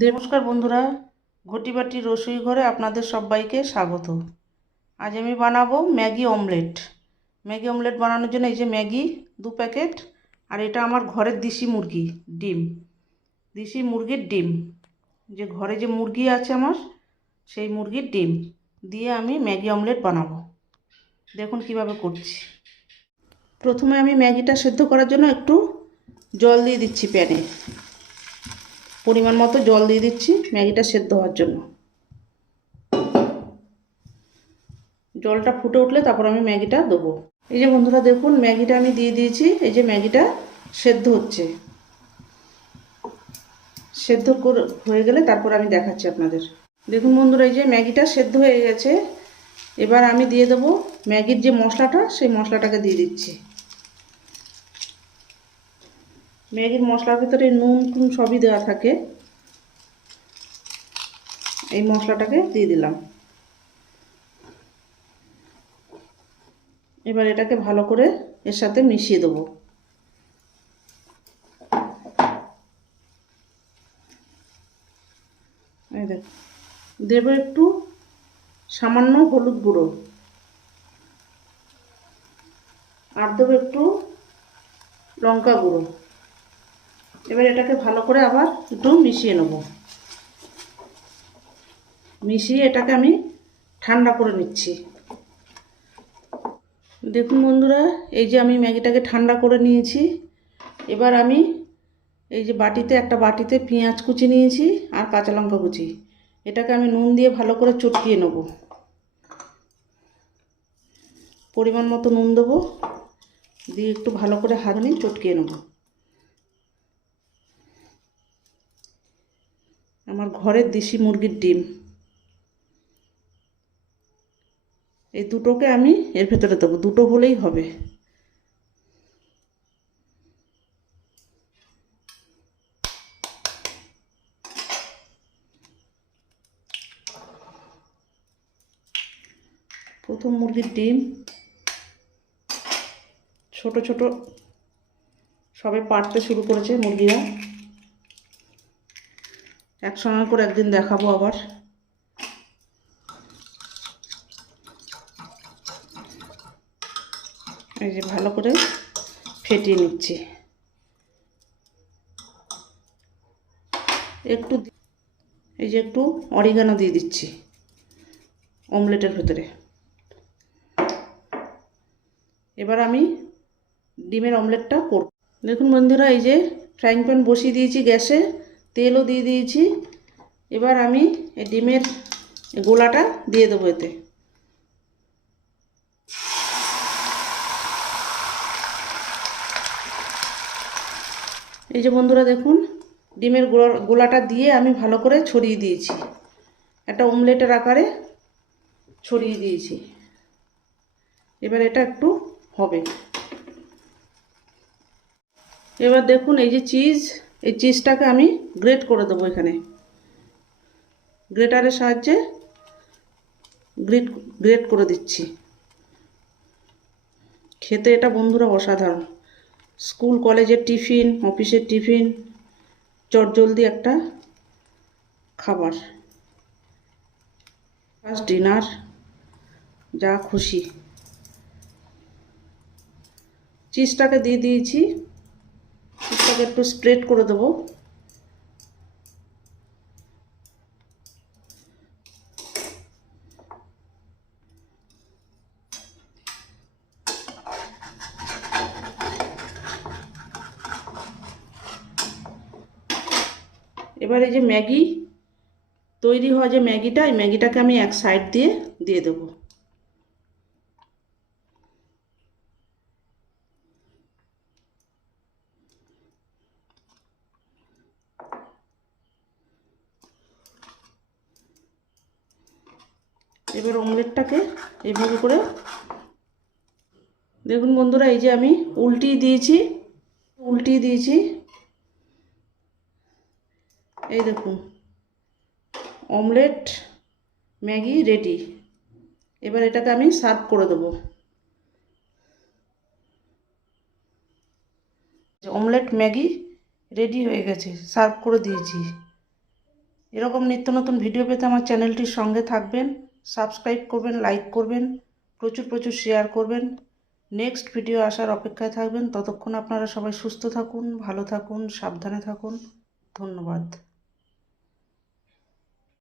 নমস্কার বন্ধুরা, ঘটি বাটির রসুই ঘরে আপনাদের সবাইকে স্বাগত। আজ আমি বানাবো ম্যাগি অমলেট। ম্যাগি অমলেট বানানোর জন্য এই যে ম্যাগি 2 প্যাকেট, আর এটা আমার ঘরের দেশি মুরগি ডিম, দেশি মুরগির ডিম, যে ঘরে যে মুরগি আছে আমার সেই মুরগির ডিম দিয়ে আমি ম্যাগি অমলেট বানাবো। দেখুন কিভাবে করছি। প্রথমে আমি ম্যাগিটা সেদ্ধ করার জন্য একটু জল দিয়ে দিচ্ছি প্যানে, পরিমাণ মতো জল দিয়ে দিচ্ছি ম্যাগিটা সেদ্ধ হওয়ার জন্য। জলটা ফুটে উঠলে তারপর আমি ম্যাগিটা দেবো। এই যে বন্ধুরা দেখুন, ম্যাগিটা আমি দিয়ে দিয়েছি। এই যে ম্যাগিটা সেদ্ধ হচ্ছে, সেদ্ধ করে হয়ে গেলে তারপর আমি দেখাচ্ছি আপনাদের। দেখুন বন্ধুরা, এই যে ম্যাগিটা সেদ্ধ হয়ে গেছে। এবার আমি দিয়ে দেবো ম্যাগির যে মশলাটা, সেই মশলাটাকে দিয়ে দিচ্ছি। ম্যাগির মশলার ভিতরে নুন টুন সবই দেওয়া থাকে। এই মশলাটাকে দিয়ে দিলাম। এবার এটাকে ভালো করে এর সাথে মিশিয়ে দেবো। এই দেখ, দেবো একটু সামান্য হলুদ গুঁড়ো, আর দেবো একটু লঙ্কা গুঁড়ো। এবার এটাকে ভালো করে আবার একটু মিশিয়ে নেব। মিশিয়ে এটাকে আমি ঠান্ডা করে নিচ্ছি। দেখুন বন্ধুরা, এই যে আমি ম্যাগিটাকে ঠান্ডা করে নিয়েছি। এবার আমি এই যে একটা বাটিতে পেঁয়াজ কুচি নিয়েছি আর কাঁচা লঙ্কা কুচি, এটাকে আমি নুন দিয়ে ভালো করে চটকিয়ে নেব। পরিমাণ মতো নুন দেবো, দিয়ে একটু ভালো করে হাত নিয়ে চটকিয়ে নেব। আমার ঘরের দেশি মুরগির ডিম, এই দুটোকে আমি এর ভেতরে দেবো। দুটো হলেই হবে। প্রথম মুরগির ডিম, ছোট ছোট সবে পাড়তে শুরু করেছে মুরগিরা। একসঙ্গে করে একদিন দেখাবো আবার। এই যে ভালো করে ফেটিয়ে নিচ্ছি। এই যে একটু অরিগানো দিয়ে দিচ্ছি অমলেটের ভেতরে। এবার আমি ডিমের অমলেটটা করব। দেখুন বন্ধুরা, এই যে ফ্রাইং প্যান বসিয়ে দিয়েছি গ্যাসে, তেলও দিয়ে দিয়েছি। এবার আমি এই ডিমের গোলাটা দিয়ে দেবো এতে। এই যে বন্ধুরা দেখুন, ডিমের গোলাটা দিয়ে আমি ভালো করে ছড়িয়ে দিয়েছি, একটা অমলেটের আকারে ছড়িয়ে দিয়েছি। এবার এটা একটু হবে। এবার দেখুন, এই যে এই চিজটাকে আমি গ্রেট করে দেবো এখানে, গ্রেটারের সাহায্যে গ্রেট করে দিচ্ছি। খেতে এটা বন্ধুরা অসাধারণ। স্কুল কলেজের টিফিন, অফিসের টিফিন, চটজলদি একটা খাবার, ফার্স্ট ডিনার, যা খুশি। চিজটাকে দিয়ে দিয়েছি, চিজটাকে একটু স্প্রেড করে দেবো। এবার এই যে ম্যাগি তৈরি হওয়া যে ম্যাগিটা, এই ম্যাগিটাকে আমি এক সাইড দিয়ে দেবো। এবার অমলেটটাকে এইভাবে করে দেখুন বন্ধুরা, এই যে আমি উল্টিয়ে দিয়েছি। এই দেখুন, অমলেট ম্যাগি রেডি। এবার এটাকে আমি সার্ভ করে দেবো। অমলেট ম্যাগি রেডি হয়ে গেছে, সার্ভ করে দিয়েছি। এরকম নিত্য নতুন ভিডিও পেতে আমার চ্যানেলটির সঙ্গে থাকবেন, সাবস্ক্রাইব করবেন, লাইক করবেন, প্রচুর প্রচুর শেয়ার করবেন। নেক্সট ভিডিও আসার অপেক্ষায় থাকবেন। ততক্ষণ আপনারা সবাই সুস্থ থাকুন, ভালো থাকুন, সাবধানে থাকুন। ধন্যবাদ।